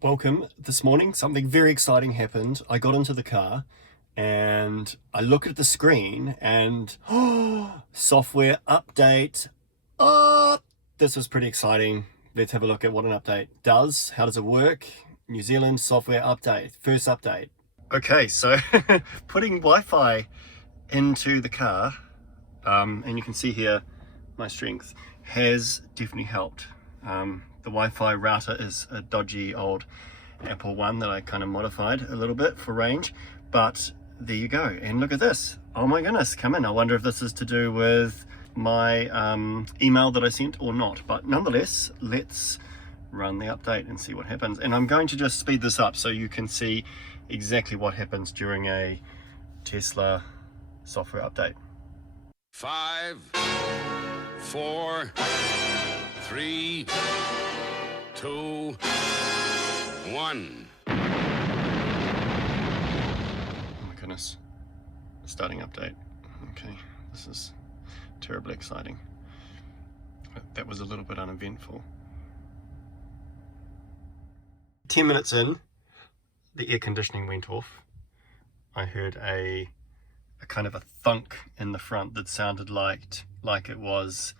Welcome. This morning, something very exciting happened. I got into the car and I look at the screen and software update. This was pretty exciting. Let's have a look at what an update does. How does it work? New Zealand software update, first update. Okay, so putting Wi-Fi into the car, and you can see here my strength has definitely helped. The Wi-Fi router is a dodgy old Apple one that I kind of modified a little bit for range, but there you go. And look at this. Oh my goodness, come in. I wonder if this is to do with my email that I sent or not, but nonetheless, let's run the update and see what happens. And I'm going to just speed this up so you can see exactly what happens during a Tesla software update. 5, 4, 3, 2, 1. Oh my goodness. Starting update. Okay, this is terribly exciting. That was a little bit uneventful. 10 minutes in, the air conditioning went off. I heard a kind of a thunk in the front that sounded like it was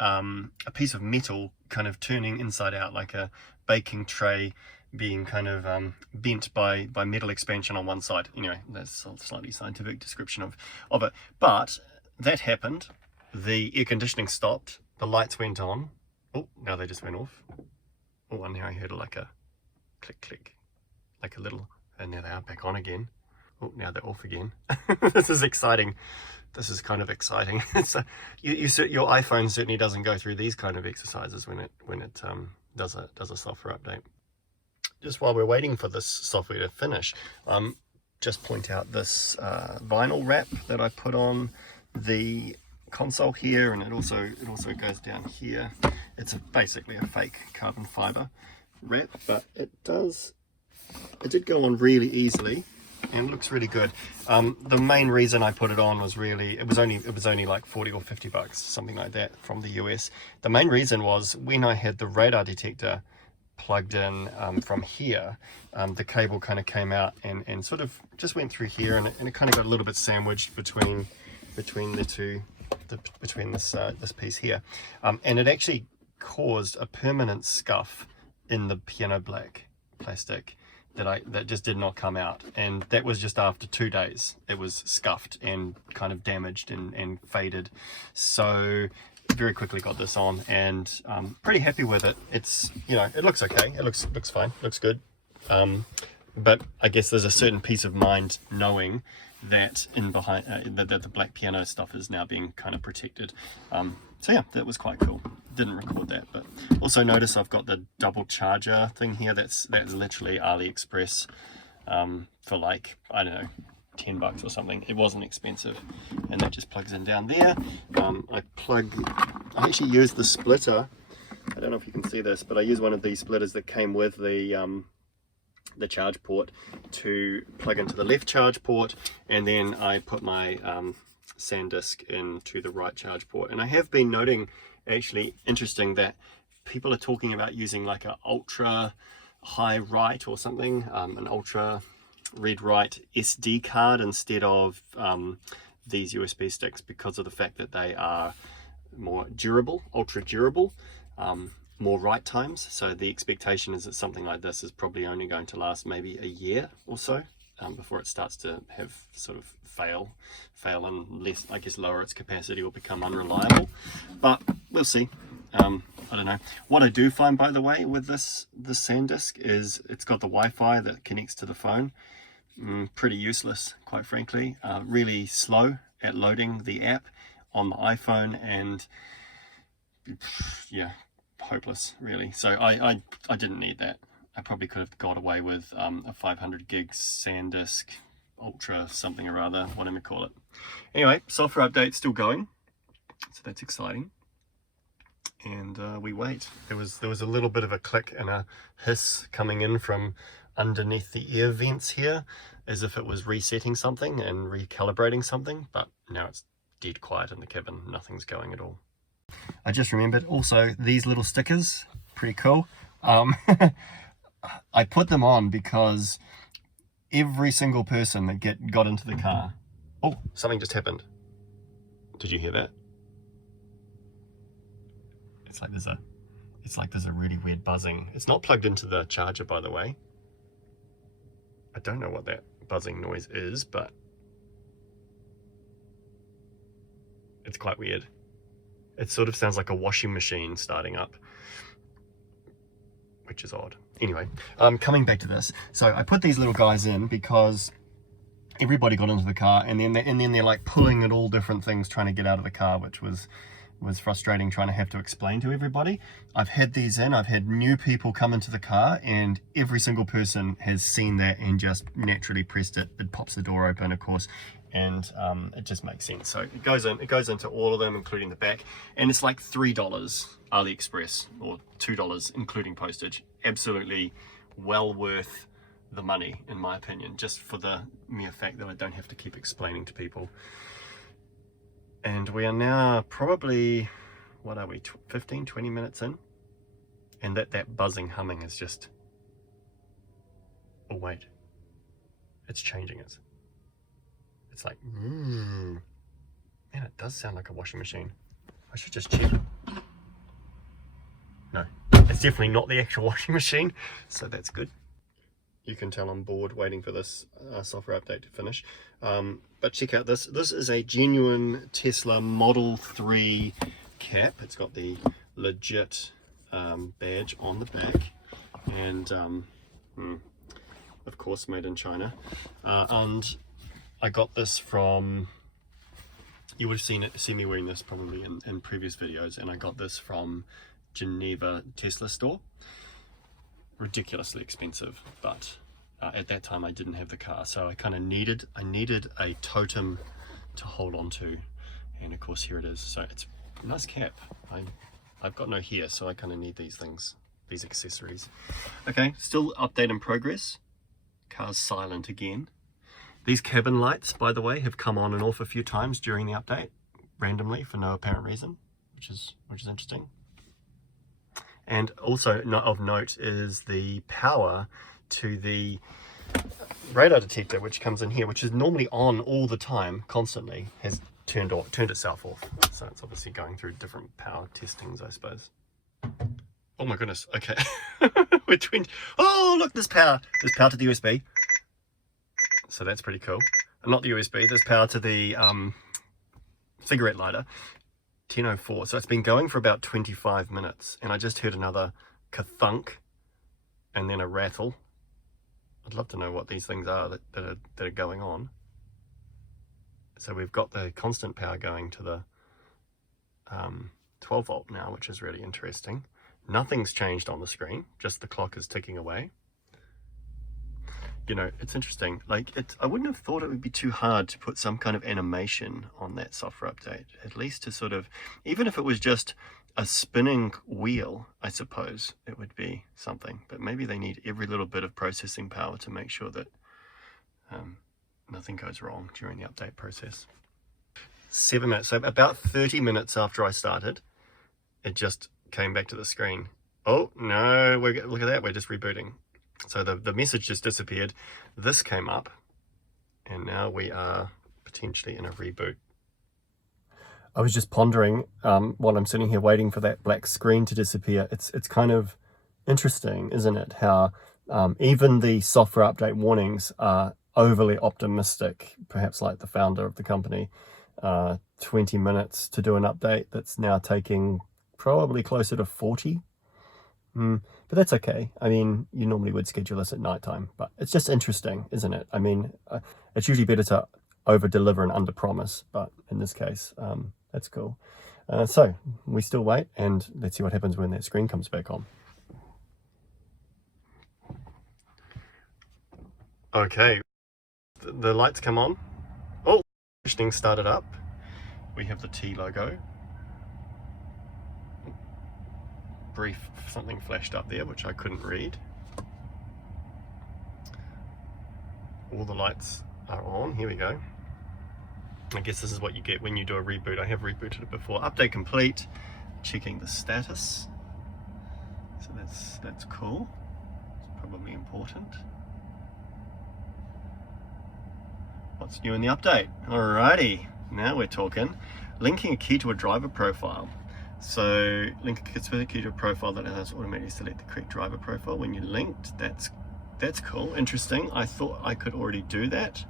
a piece of metal kind of turning inside out, like a baking tray being kind of bent by metal expansion on one side. Anyway, that's a slightly scientific description of it. But that happened. The air conditioning stopped. The lights went on. Oh, now they just went off. Oh, and now I heard like a click, click, like a little, and now they are back on again. Oh, now they're off again. This is exciting. This is kind of exciting. It's your iPhone certainly doesn't go through these kind of exercises when it does a software update. Just while we're waiting for this software to finish, just point out this vinyl wrap that I put on the console here, and it also goes down here. It's basically a fake carbon fiber wrap, but it did go on really easily and looks really good. The main reason I put it on was really, it was only like 40 or 50 bucks, something like that, from the US. The main reason was when I had the radar detector plugged in from here, the cable kind of came out and sort of just went through here, and it kind of got a little bit sandwiched between the two, between this piece here, and it actually caused a permanent scuff in the piano black plastic that just did not come out, and that was just after 2 days. It was scuffed and kind of damaged and faded. So very quickly got this on, and pretty happy with it. It's, you know, it looks okay. It looks fine. Looks good. But I guess there's a certain peace of mind knowing that that the black piano stuff is now being kind of protected. So yeah, that was quite cool. Didn't record that, but also notice I've got the double charger thing here. That's literally AliExpress for like, I don't know, 10 bucks or something. It wasn't expensive, and that just plugs in down there. I actually used the splitter. I don't know if you can see this, but I used one of these splitters that came with the charge port to plug into the left charge port, and then I put my SanDisk into the right charge port. And I have been noting, actually interesting, that people are talking about using like a ultra high write or something, an ultra read write SD card instead of these USB sticks, because of the fact that they are more durable, ultra durable, more write times. So the expectation is that something like this is probably only going to last maybe a year or so before it starts to have sort of fail and less, I guess, lower its capacity or become unreliable. But we'll see. I don't know. What I do find, by the way, with this SanDisk is it's got the Wi-Fi that connects to the phone. Pretty useless, quite frankly. Really slow at loading the app on the iPhone, and yeah, hopeless really. So I didn't need that. I probably could have got away with a 500 gig SanDisk Ultra something or other, whatever you call it. Anyway, software update still going, so that's exciting. And we wait. There was a little bit of a click and a hiss coming in from underneath the air vents here, as if it was resetting something and recalibrating something, but now it's dead quiet in the cabin. Nothing's going at all. I just remembered also these little stickers, pretty cool. I put them on because every single person that got into the car. Oh, something just happened. Did you hear that? It's like there's a really weird buzzing. It's not plugged into the charger, by the way. I don't know what that buzzing noise is, but it's quite weird. It sort of sounds like a washing machine starting up, which is odd. Anyway, coming back to this. So I put these little guys in because everybody got into the car, and then they're like pulling at all different things trying to get out of the car, which was frustrating trying to have to explain to everybody. I've had these in, I've had new people come into the car, and every single person has seen that and just naturally pressed it. It pops the door open, of course, and it just makes sense. So it goes into all of them, including the back, and it's like $3 AliExpress, or $2 including postage. Absolutely well worth the money, in my opinion, just for the mere fact that I don't have to keep explaining to people. And we are now probably, what are we, 15, 20 minutes in? And that buzzing humming is just, oh wait, it's changing it. It's like, man, it does sound like a washing machine. I should just check. No, it's definitely not the actual washing machine, so that's good. You can tell I'm bored waiting for this software update to finish. But check out this. This is a genuine Tesla Model 3 cap. It's got the legit badge on the back. And of course made in China. And I got this from, you would have seen me wearing this probably in previous videos. And I got this from Geneva Tesla store. Ridiculously expensive, but at that time I didn't have the car, so I kind of needed a totem to hold on to, and of course here it is. So it's a nice cap. I've got no hair, so I kind of need these things, these accessories. Okay, still update in progress. Car's silent again. These cabin lights, by the way, have come on and off a few times during the update, randomly for no apparent reason, which is interesting. And also of note is the power to the radar detector, which comes in here, which is normally on all the time, constantly, has turned itself off. So it's obviously going through different power testings, I suppose. Oh my goodness, okay. Oh look, there's power to the USB. So that's pretty cool. Not the USB, there's power to the cigarette lighter. 10:04, so it's been going for about 25 minutes, and I just heard another ka-thunk and then a rattle. I'd love to know what these things are that are going on. So we've got the constant power going to the 12 volt now, which is really interesting. Nothing's changed on the screen, just the clock is ticking away. You know, it's interesting. Like, I wouldn't have thought it would be too hard to put some kind of animation on that software update, at least to sort of, even if it was just a spinning wheel, I suppose it would be something. But maybe they need every little bit of processing power to make sure that nothing goes wrong during the update process. 7 minutes, so about 30 minutes after I started, it just came back to the screen. Oh no, look at that, we're just rebooting. So the message just disappeared. This came up, and now we are potentially in a reboot. I was just pondering while I'm sitting here waiting for that black screen to disappear. It's kind of interesting, isn't it? How even the software update warnings are overly optimistic, perhaps like the founder of the company. 20 minutes to do an update that's now taking probably closer to 40. But that's okay. I mean, you normally would schedule this at nighttime, but it's just interesting, isn't it? I mean, it's usually better to over deliver and under promise, but in this case, that's cool. So we still wait, and let's see what happens when that screen comes back on. Okay, the lights come on. Oh, conditioning started up. We have the T logo. Brief something flashed up there which I couldn't read. All the lights are on. Here we go. I guess this is what you get when you do a reboot. I have rebooted it before. Update complete. Checking the status. So that's cool. It's probably important. What's new in the update? Alrighty, now we're talking. Linking a key to a driver profile. So link a specific key to a profile that allows automatically select the correct driver profile when you're linked. That's cool, interesting. I thought I could already do that,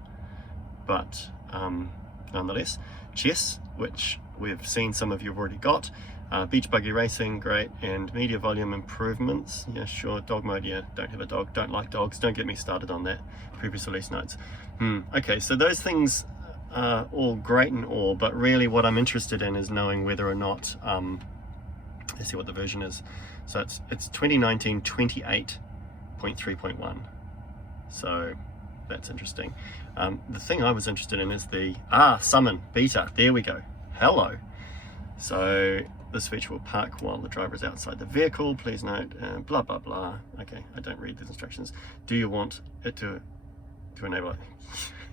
but nonetheless. Chess, which we've seen some of you have already got. Beach buggy racing, great. And media volume improvements, yeah, sure. Dog mode, yeah, don't have a dog, don't like dogs, don't get me started on that. Previous release notes. Okay, so those things are all great and all, but really what I'm interested in is knowing whether or not, let's see what the version is. So it's 2019 28.3.1. So that's interesting. The thing I was interested in is the summon beta. There we go. Hello. So this feature will park while the driver is outside the vehicle. Please note, blah blah blah. Okay, I don't read these instructions. Do you want it to enable it?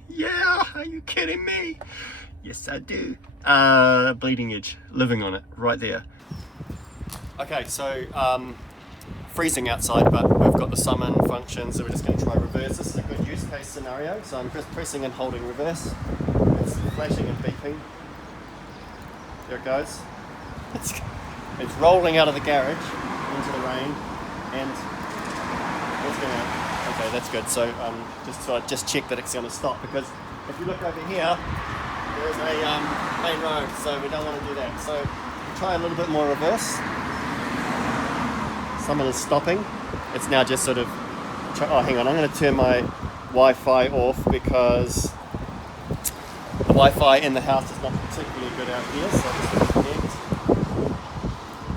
Yeah, are you kidding me? Yes, I do. Bleeding edge, living on it, right there. Okay, so freezing outside, but we've got the summon function, so we're just going to try reverse. This is a good use case scenario. So I'm just pressing and holding reverse. It's flashing and beeping. There it goes. It's rolling out of the garage into the rain, and what's going on? Okay, that's good. So just check that it's going to stop, because if you look over here, there is a main road, so we don't want to do that. So we try a little bit more reverse. Someone is stopping. It's now just sort of. Oh, hang on. I'm going to turn my Wi-Fi off because the Wi-Fi in the house is not particularly good out here. So I'm just going to connect.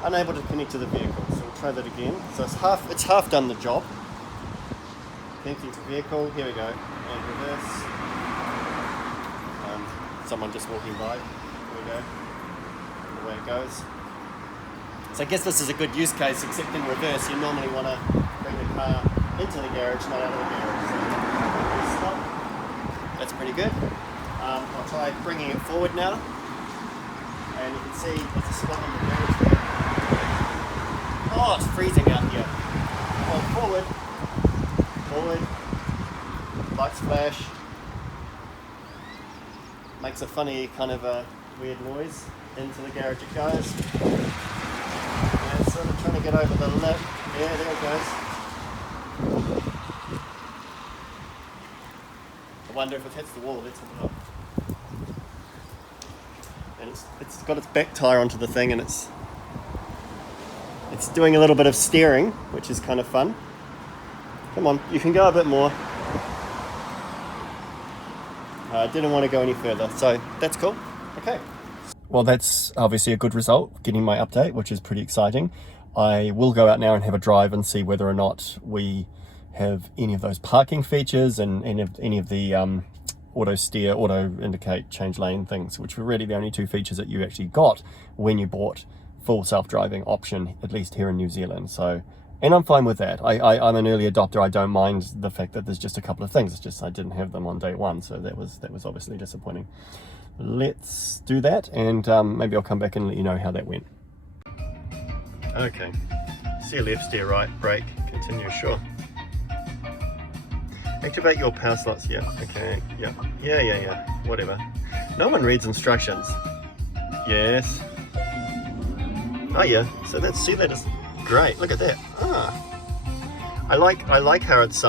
Unable to connect to the vehicle. So we'll try that again. So it's half done the job. Connecting to vehicle, here we go, and reverse. Someone just walking by, here we go, away it goes. So I guess this is a good use case, except in reverse, you normally want to bring the car into the garage, not out of the garage. So stop. That's pretty good. I'll try bringing it forward now, and you can see there's a spot on the garage there. Oh, it's freezing out here. Hold forward. Forward, lights flash, makes a funny kind of a weird noise, into the garage it goes, and sort of trying to get over the lip, yeah, there it goes. I wonder if it hits the wall, let's have a look. And it's got its back tyre onto the thing, and it's doing a little bit of steering, which is kind of fun. Come on, you can go a bit more. I didn't want to go any further, so that's cool. Okay. Well, that's obviously a good result, getting my update, which is pretty exciting. I will go out now and have a drive and see whether or not we have any of those parking features and any of the auto steer, auto indicate, change lane things, which were really the only two features that you actually got when you bought full self-driving option, at least here in New Zealand. So. And I'm fine with that. I'm an early adopter. I don't mind the fact that there's just a couple of things. It's just I didn't have them on day one, so that was obviously disappointing. Let's do that, and maybe I'll come back and let you know how that went. Okay. Steer left, steer right, brake, continue, sure. Activate your power slots, yeah, okay, yeah, whatever. No one reads instructions. Yes. Oh yeah, so that is great. Look at that. I like how it's